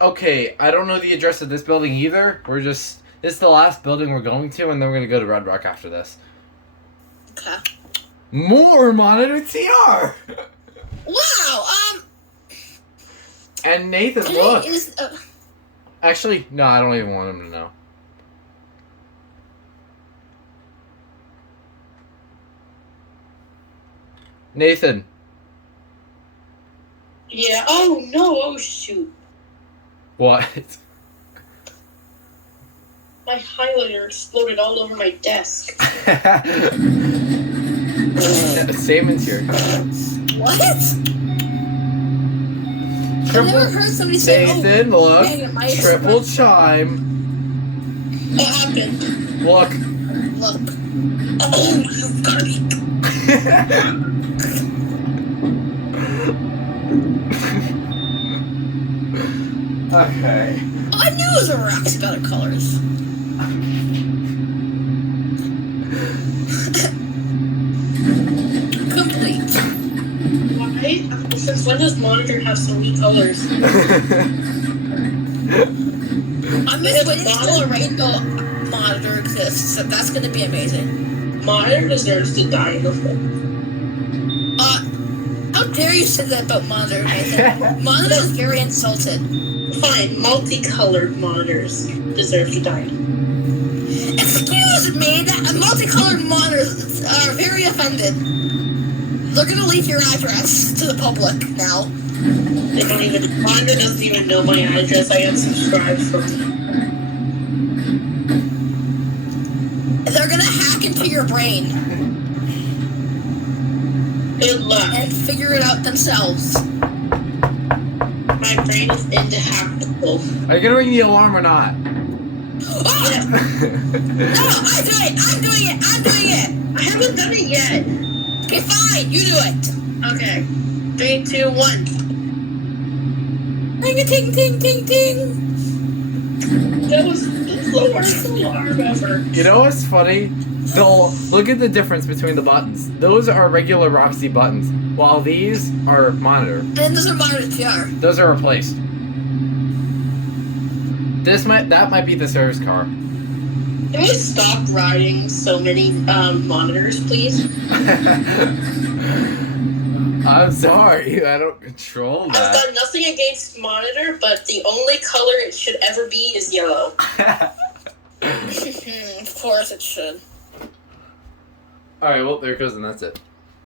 Okay, I don't know the address of this building either. This is the last building we're going to, and then we're gonna go to Red Rock after this. Okay. More monitor TR! Wow, And Nathan, look! Actually, no, I don't even want him to know. Nathan. Yeah, oh no, oh shoot. What? My highlighter exploded all over my desk. Saman's here. What? Triple, I've never heard somebody say, Nathan, oh, look. man, my Triple chime. What happened? Look. Look. Oh, you got me. Okay. I knew it was a Roxy about the colors. Complete. Why? Since when does monitor have so many colors? I'm just waiting until a rainbow monitor exists, so that's gonna be amazing. Monitor deserves to die in the flood. How dare you say that about monitor, Nathan? Monitor is very insulted. Fine, multicolored monitors deserve to die. Excuse me, multicolored monitors are very offended. They're gonna leak your address to the public now. They don't even, monitor doesn't even know my address. I unsubscribed from They're gonna hack into your brain. Good luck. And figure it out themselves. My brain is into hackable. Are you gonna ring the alarm or not? Oh! Yeah. No, I'm doing it! I haven't done it yet. Okay, fine, you do it. Okay. 3, 2, 1. Ring a ting ting ting ting. That was the worst alarm ever. You know what's funny? Look at the difference between the buttons. Those are regular Roxy buttons, while these are monitor. And those are monitor TR. Those are replaced. That might be the service car. Can we stop riding so many monitors, please? I'm sorry, I don't control that. I've got nothing against monitor, but the only color it should ever be is yellow. Of course it should. Alright, well, there it goes, and that's it.